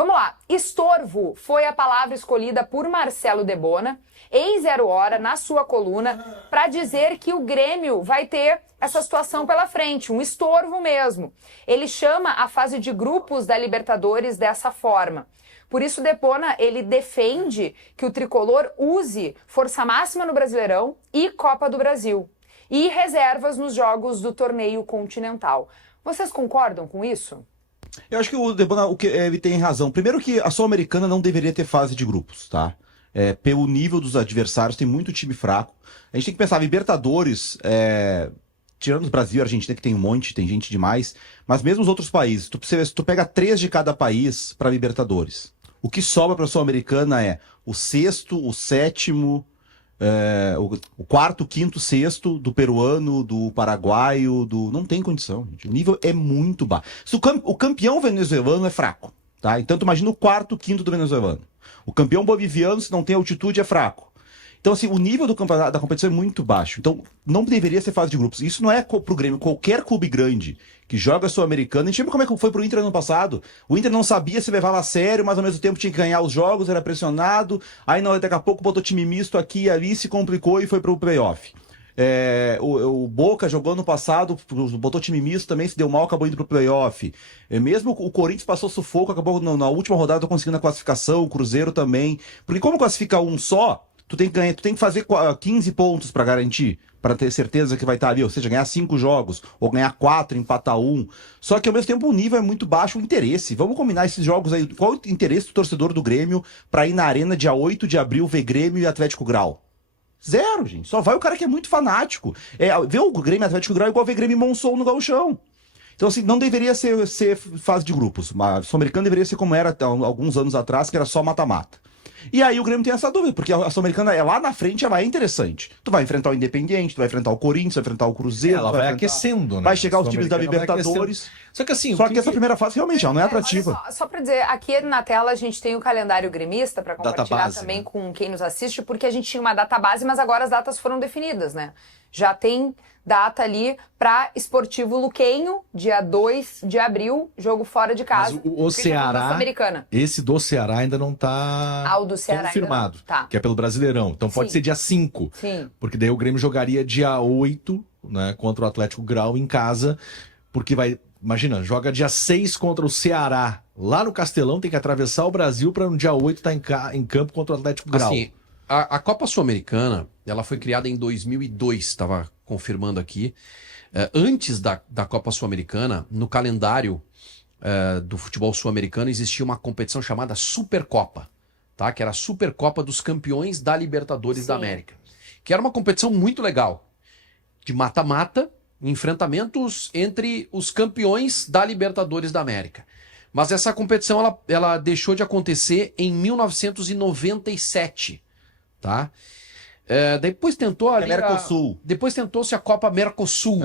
Vamos lá. Estorvo foi a palavra escolhida por Marcelo Debona, em Zero Hora, na sua coluna, para dizer que o Grêmio vai ter essa situação pela frente, um estorvo mesmo. Ele chama a fase de grupos da Libertadores dessa forma. Por isso, Debona, ele defende que o tricolor use força máxima no Brasileirão e Copa do Brasil, e reservas nos jogos do torneio continental. Vocês concordam com isso? Eu acho que o Debona, ele tem razão. Primeiro que a Sul-Americana não deveria ter fase de grupos, tá? Pelo nível dos adversários, tem muito time fraco. A gente tem que pensar, Libertadores, tirando o Brasil e a Argentina, que tem um monte, tem gente demais, mas mesmo os outros países, tu pega 3 de cada país para Libertadores. O que sobra para a Sul-Americana é o sexto, o sétimo, o quarto, quinto, sexto do peruano, do paraguaio, não tem condição, gente. O nível é muito baixo. O campeão venezuelano é fraco, tá? Então tu imagina o quarto, quinto do venezuelano. O campeão boliviano, se não tem altitude, é fraco. Então, assim, o nível da competição é muito baixo. Então, não deveria ser fase de grupos. Isso não é pro Grêmio. Qualquer clube grande que joga Sul-Americana, a gente lembra como é que foi pro Inter ano passado? O Inter não sabia se levava a sério, mas ao mesmo tempo tinha que ganhar os jogos, era pressionado. Aí, daqui a pouco, botou time misto aqui e ali, se complicou e foi pro playoff. O Boca jogou ano passado, botou time misto também, se deu mal, acabou indo pro playoff. Mesmo o Corinthians passou sufoco, acabou na última rodada conseguindo a classificação, o Cruzeiro também. Porque como classifica um só, tu tem que fazer 15 pontos para garantir, para ter certeza que vai estar ali, ou seja, ganhar 5 jogos, ou ganhar 4, empatar 1. Só que ao mesmo tempo o nível é muito baixo, o interesse. Vamos combinar esses jogos aí. Qual o interesse do torcedor do Grêmio para ir na Arena dia 8 de abril ver Grêmio e Atlético Grau? Zero, gente. Só vai o cara que é muito fanático. Ver o Grêmio Atlético Grau é igual ver Grêmio Monson no Gauchão. Então, assim, não deveria ser fase de grupos. A Sul-Americana deveria ser como era alguns anos atrás, que era só mata-mata. E aí o Grêmio tem essa dúvida, porque a Sul-Americana lá na frente, ela é interessante. Tu vai enfrentar o Independiente, tu vai enfrentar o Corinthians, vai enfrentar o Cruzeiro. Ela vai aquecendo, né? Vai chegar os times da Libertadores. Só que assim... Essa primeira fase realmente ela não é atrativa. Só para dizer, aqui na tela a gente tem o calendário gremista para compartilhar database, também, né, com quem nos assiste, porque a gente tinha uma database, mas agora as datas foram definidas, né? Já tem data ali para Esportivo Luquenho, dia 2 de abril, jogo fora de casa. Mas o Ceará, esse do Ceará ainda não tá o do Ceará confirmado, tá. Que é pelo Brasileirão. Então pode ser dia 5. Sim. Porque daí o Grêmio jogaria dia 8, né, contra o Atlético Grau em casa, porque imagina, joga dia 6 contra o Ceará. Lá no Castelão tem que atravessar o Brasil para no dia 8 estar em campo contra o Atlético Grau. Assim, a Copa Sul-Americana, ela foi criada em 2002, estava confirmando aqui. Antes da Copa Sul-Americana, no calendário do futebol sul-americano, existia uma competição chamada Supercopa, tá? Que era a Supercopa dos Campeões da Libertadores da América. Que era uma competição muito legal, de mata-mata, enfrentamentos entre os campeões da Libertadores da América. Mas essa competição ela deixou de acontecer em 1997, tá? Depois tentou ali depois tentou-se a Copa Mercosul.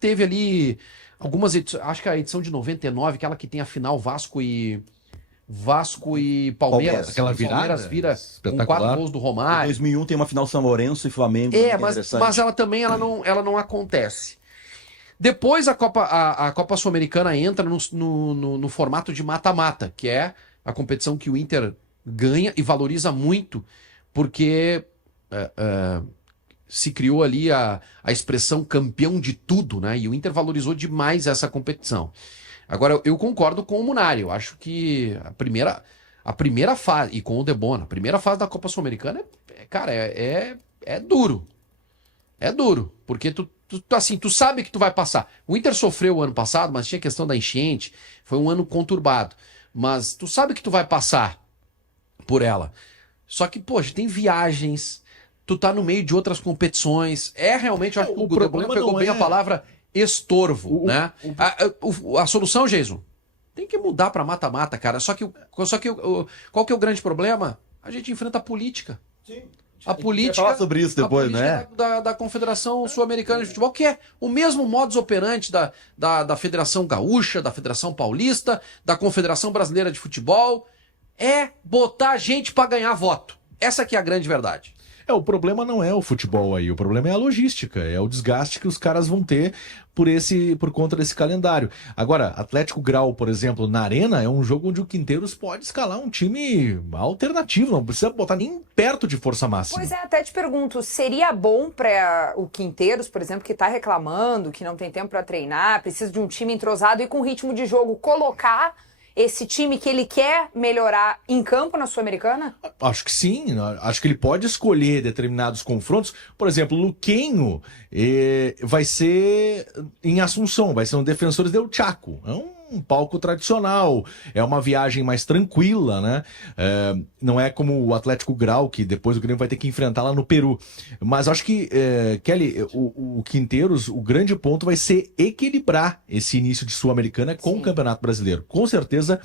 Teve ali algumas edições, acho que a edição de 99, aquela que tem a final Vasco e Palmeiras. Aquela virada, Palmeiras vira com 4 gols do Romário. Em 2001 tem uma final São Lourenço e Flamengo. Mas ela também ela não acontece. Depois a Copa Sul-Americana entra no formato de mata-mata, que é a competição que o Inter ganha e valoriza muito, porque se criou ali a expressão campeão de tudo, né? E o Inter valorizou demais essa competição. Agora, eu concordo com o Munari, eu acho que a primeira fase, e com o Debona, a primeira fase da Copa Sul-Americana, cara, é duro. É duro, porque tu sabe que tu vai passar. O Inter sofreu o ano passado, mas tinha questão da enchente, foi um ano conturbado. Mas tu sabe que tu vai passar por ela. Só que, poxa, tem viagens, tu tá no meio de outras competições. Realmente, eu acho que o Debona pegou bem a palavra estorvo, né? A solução, Jason, tem que mudar pra mata-mata, cara. Só que qual que é o grande problema? A gente enfrenta a política. Sim. A política, falar sobre isso depois, né? Da Confederação Sul-Americana de Futebol, que é o mesmo modus operandi da Federação Gaúcha, da Federação Paulista, da Confederação Brasileira de Futebol, é botar gente para ganhar voto. Essa que é a grande verdade. O problema não é o futebol aí, o problema é a logística, é o desgaste que os caras vão ter por conta desse calendário. Agora, Atlético Grau, por exemplo, na Arena, é um jogo onde o Quinteiros pode escalar um time alternativo, não precisa botar nem perto de força máxima. Pois é, até te pergunto, seria bom para o Quinteiros, por exemplo, que está reclamando, que não tem tempo para treinar, precisa de um time entrosado e com ritmo de jogo, colocar esse time que ele quer melhorar em campo na Sul-Americana? Acho que sim, acho que ele pode escolher determinados confrontos. Por exemplo, Luquenho vai ser em Assunção, vai ser um Defensores del Chaco. É um palco tradicional, é uma viagem mais tranquila, né? Não é como o Atlético Grau, que depois o Grêmio vai ter que enfrentar lá no Peru. Mas acho que, Kelly, o Quinteiros, o grande ponto vai ser equilibrar esse início de Sul-Americana com o Campeonato Brasileiro. Com certeza,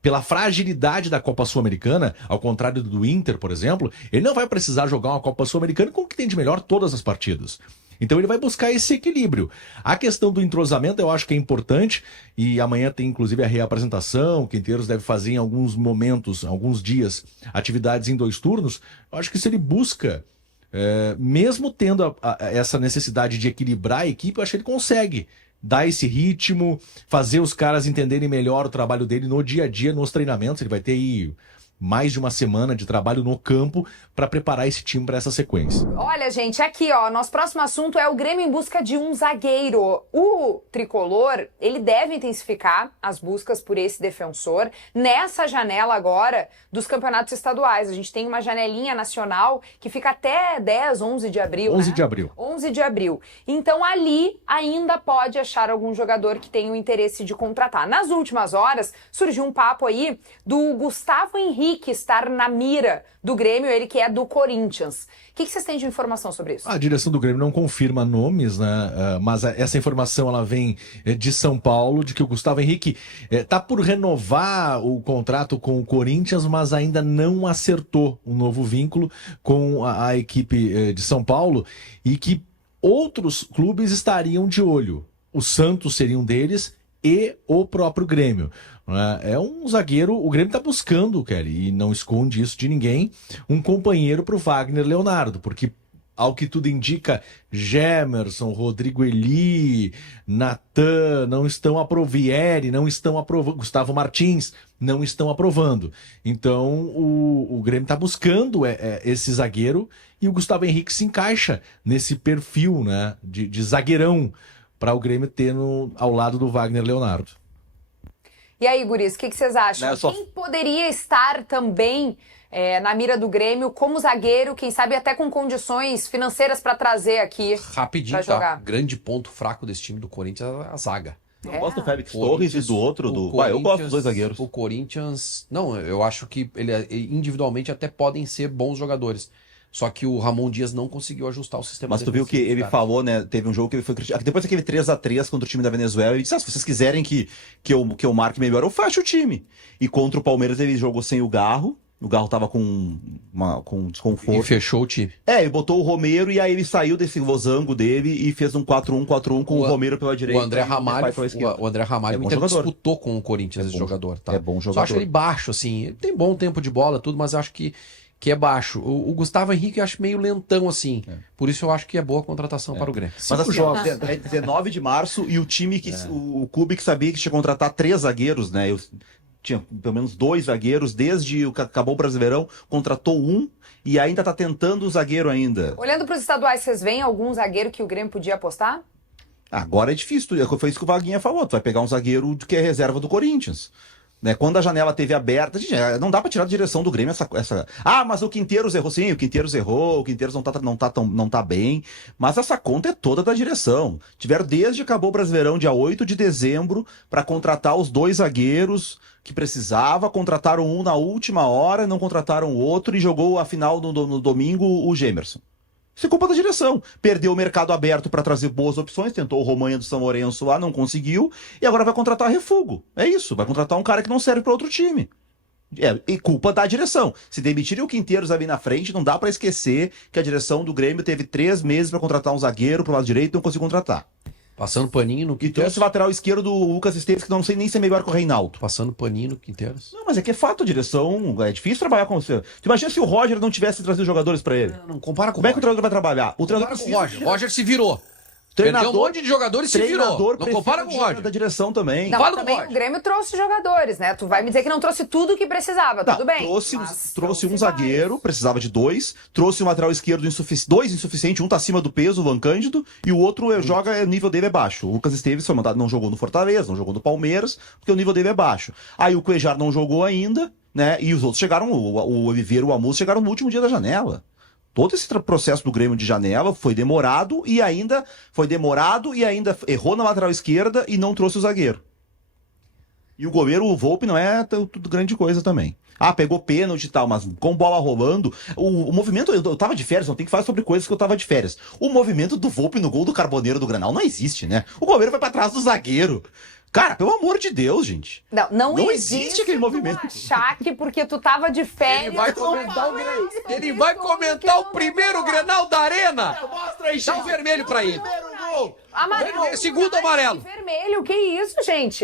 pela fragilidade da Copa Sul-Americana, ao contrário do Inter, por exemplo, ele não vai precisar jogar uma Copa Sul-Americana com o que tem de melhor todas as partidas. Então ele vai buscar esse equilíbrio. A questão do entrosamento eu acho que é importante, e amanhã tem inclusive a reapresentação, o Quinteiros deve fazer em alguns momentos, alguns dias, atividades em 2 turnos. Eu acho que se ele busca, mesmo tendo essa necessidade de equilibrar a equipe, eu acho que ele consegue dar esse ritmo, fazer os caras entenderem melhor o trabalho dele no dia a dia, nos treinamentos. Ele vai ter aí mais de uma semana de trabalho no campo para preparar esse time para essa sequência. Olha, gente, aqui, ó, nosso próximo assunto é o Grêmio em busca de um zagueiro. O tricolor, ele deve intensificar as buscas por esse defensor nessa janela agora dos campeonatos estaduais. A gente tem uma janelinha nacional que fica até 10, 11 de abril, 11 né? de abril. 11 de abril. Então ali ainda pode achar algum jogador que tenha o interesse de contratar. Nas últimas horas surgiu um papo aí do Gustavo Henrique estar na mira do Grêmio, ele que é do Corinthians. O que vocês têm de informação sobre isso? A direção do Grêmio não confirma nomes, né? Mas essa informação ela vem de São Paulo, de que o Gustavo Henrique está por renovar o contrato com o Corinthians, mas ainda não acertou um novo vínculo com a equipe de São Paulo, e que outros clubes estariam de olho. O Santos seria um deles e o próprio Grêmio. É um zagueiro, o Grêmio está buscando, Kelly, e não esconde isso de ninguém, um companheiro para o Wagner Leonardo, porque, ao que tudo indica, Gemerson, Rodrigo Eli, Natan não estão aprovando, não estão aprovando, Gustavo Martins não estão aprovando. Então o Grêmio está buscando esse zagueiro, e o Gustavo Henrique se encaixa nesse perfil, né, de zagueirão para o Grêmio ter ao lado do Wagner Leonardo. E aí, guris, o que vocês acham? Quem poderia estar também na mira do Grêmio como zagueiro, quem sabe até com condições financeiras para trazer aqui rapidinho, pra jogar? Tá? Grande ponto fraco desse time do Corinthians é a zaga. Eu gosto do Félix Torres e do outro. Eu gosto dos 2 zagueiros. O Corinthians... Não, eu acho que ele individualmente até podem ser bons jogadores. Só que o Ramon Dias não conseguiu ajustar o sistema. Mas tu viu que ele falou, né? Teve um jogo que ele foi criticado. Depois daquele 3-3 contra o time da Venezuela, ele disse: se vocês quiserem que eu marque melhor, eu fecho o time. E contra o Palmeiras ele jogou sem o Garro. O Garro tava com desconforto. E fechou o time. Ele botou o Romero, e aí ele saiu desse losango dele e fez um 4-1-4-1 com o Romero pela direita. O André Ramalho o Inter disputou com o Corinthians esse jogador. Tá? É bom jogador. Só acho ele baixo, assim. Ele tem bom tempo de bola, tudo, mas eu acho que é baixo. O Gustavo Henrique eu acho meio lentão, assim. Por isso eu acho que é boa a contratação para o Grêmio. Mas assim, é 19 de março, e o time o clube que sabia que tinha que contratar 3 zagueiros, né? Tinha pelo menos 2 zagueiros, desde que acabou o Brasileirão, contratou 1 e ainda tá tentando o zagueiro ainda. Olhando para os estaduais, vocês veem algum zagueiro que o Grêmio podia apostar? Agora é difícil, foi isso que o Vaguinha falou, tu vai pegar um zagueiro que é reserva do Corinthians. Né? Quando a janela teve aberta, gente, não dá pra tirar da direção do Grêmio essa... Ah, mas o Quinteiros errou. Sim, o Quinteiros errou, o Quinteiros não tá bem, mas essa conta é toda da direção. Tiveram desde que acabou o Brasileirão, dia 8 de dezembro, para contratar os 2 zagueiros que precisava, contrataram um na última hora, não contrataram o outro, e jogou a final no domingo o Gemerson. Isso é culpa da direção. Perdeu o mercado aberto para trazer boas opções, tentou o Romanha do São Lourenço lá, não conseguiu, e agora vai contratar refugo. É isso, vai contratar um cara que não serve para outro time. E culpa da direção. Se demitirem o Quinteiros ali na frente, não dá para esquecer que a direção do Grêmio teve 3 meses para contratar um zagueiro pro lado direito e não conseguiu contratar. Passando paninho no E Quinteiros. trouxe o lateral esquerdo do Lucas Esteves, que não sei nem se é melhor que o Reinaldo. Passando paninho no Quinteiros. Não, mas é que é fato, a direção. É difícil trabalhar com você. Tu imagina se o Roger não tivesse trazido jogadores pra ele. Não compara com Como é que o Roger. treinador vai trabalhar? O treinador Compara com o Roger. Roger se virou. Treinador- Perdeu um monte de jogadores e se virou. Treinador Não compara com o precisa Roger. da direção também. Não, Fala do também Roger. o Grêmio trouxe jogadores, né? Tu vai me dizer que não trouxe tudo o que precisava, Não, tudo bem. trouxe Mas um zagueiro, vários. precisava de dois. Trouxe um lateral esquerdo dois insuficiente, um tá acima do peso, o Van Cândido, e o outro joga, o nível dele é baixo. O Lucas Esteves foi mandado, não jogou no Fortaleza, não jogou no Palmeiras, porque o nível dele é baixo. Aí o Cuejar não jogou ainda, né? E os outros chegaram, o Oliveira e o Amuso chegaram no último dia da janela. Todo esse processo do Grêmio de janela foi demorado e ainda errou na lateral esquerda e não trouxe o zagueiro. E o goleiro, o Volpe, não é tudo grande coisa também. Ah, pegou pênalti e tal, mas com bola rolando. O movimento, eu tava de férias, não tem que falar sobre coisas que eu tava de férias. O movimento do Volpe no gol do Carboneiro do Granal não existe, né? O goleiro vai pra trás do zagueiro. Cara, pelo amor de Deus, gente. Não existe aquele tu movimento. achar que porque tu tava de férias... Ele vai comentar o Grenal. Ele vai comentar o primeiro Grenal da Arena. Mostra aí, Dá um vermelho pra ele. Amarelo. Segundo amarelo. Vermelho, que isso, gente?